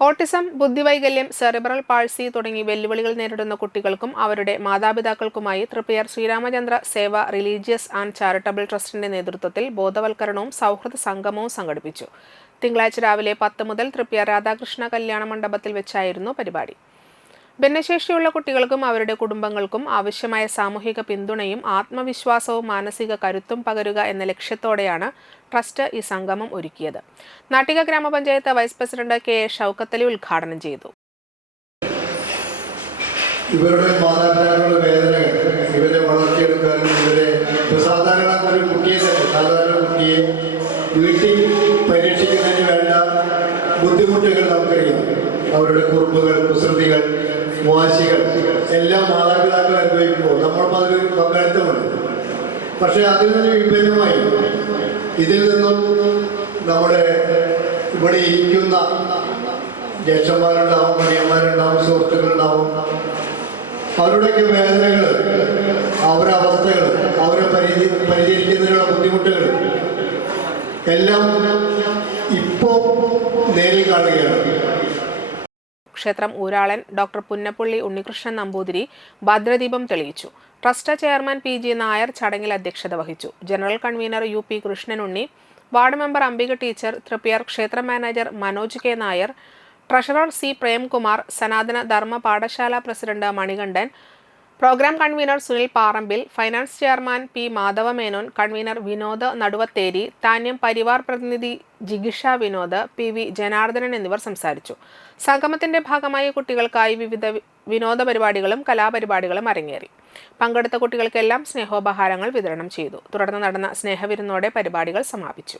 Autism ബുദ്ധിവൈകല്യം cerebral Parsi തുടങ്ങി വെല്ലുവിളികൾ നേരിടുന്ന കുട്ടികൾക്കും അവരുടെ മാതാപിതാക്കൾക്കുമായി Triprayar Sreeramachandra Seva religious and charitable ട്രസ്റ്റിന്റെ നേതൃത്വത്തിൽ ബോധവൽക്കരണവും സൗഹൃദ സംഗമവും സംഘടിപ്പിച്ചു. തിങ്കളാഴ്ച രാവിലെ പത്ത് മുതൽ തൃപ്പയാർ രാധാകൃഷ്ണ കല്യാണ മണ്ഡപത്തിൽ വെച്ചായിരുന്നു പരിപാടി. ഭിന്നശേഷിയുള്ള കുട്ടികൾക്കും അവരുടെ കുടുംബങ്ങൾക്കും ആവശ്യമായ സാമൂഹിക പിന്തുണയും ആത്മവിശ്വാസവും മാനസിക കരുത്തും പകരുക എന്ന ലക്ഷ്യത്തോടെയാണ് ട്രസ്റ്റ് ഈ സംഗമം ഒരുക്കിയത്. നാട്ടിക ഗ്രാമപഞ്ചായത്ത് vice president K A Shoukathali ഉദ്ഘാടനം ചെയ്തു. ഇവരുടെ മാതാപിതാക്കളുടെ വേദനകൾ ഇവരെ വളർത്തിയെടുക്കാനും ഇവരെ സാധാരണ ഒരു കുട്ടിയെ സാധാരണ കുട്ടിയെ വീട്ടിൽ പരീക്ഷിക്കുന്നതിന് വേണ്ട ബുദ്ധിമുട്ടുകൾ നമുക്കറിയാം. അവരുടെ കുറുമ്പുകൾ കുസൃതികൾ വാശികൾ എല്ലാം മാതാപിതാക്കൾ അനുഭവിക്കുമ്പോൾ നമ്മളിപ്പോൾ അതൊരു പങ്കാളിത്തമുണ്ട്. പക്ഷേ അതിൽ നിന്ന് വിഭിന്നമായി ഇതിൽ നിന്നും നമ്മുടെ ഇവിടെ ഇരിക്കുന്ന ജ്യേഷ്ഠന്മാരുണ്ടാവും മണിയന്മാരുണ്ടാവും സുഹൃത്തുക്കളുണ്ടാവും. അവരുടെയൊക്കെ വേദനകൾ അവരുടെ അവസ്ഥകൾ അവരെ പരിചരി പരിചരിക്കുന്നതിനുള്ള ബുദ്ധിമുട്ടുകൾ എല്ലാം ഇപ്പോൾ നേരിൽ കാണുകയാണ്. ക്ഷേത്രം ഊരാളൻ ഡോക്ടർ പുന്നപ്പള്ളി ഉണ്ണികൃഷ്ണൻ നമ്പൂതിരി ഭദ്രദീപം തെളിയിച്ചു. Trust chairman P G Nair ചടങ്ങിൽ അധ്യക്ഷത വഹിച്ചു. General convener U P Krishnanunni ward member Ambika teacher Triprayar ക്ഷേത്ര manager Manoj K Nair treasurer C Premkumar Sanatana Dharma Pathashala president Manikandan program convener Sunil Parambil finance chairman P Madhava Menon convener Vinod Naduvatheri Thanyam Parivar പ്രതിനിധി ജിഗിഷ Vinod P V Janardhanan എന്നിവർ സംസാരിച്ചു. സംഗമത്തിന്റെ ഭാഗമായി കുട്ടികൾക്കായി വിവിധ വിനോദ പരിപാടികളും കലാപരിപാടികളും അരങ്ങേറി. പങ്കെടുത്ത കുട്ടികൾക്കെല്ലാം സ്നേഹോപഹാരങ്ങൾ വിതരണം ചെയ്തു. തുടർന്ന് നടന്ന സ്നേഹവിരുന്നോടെ പരിപാടികൾ സമാപിച്ചു.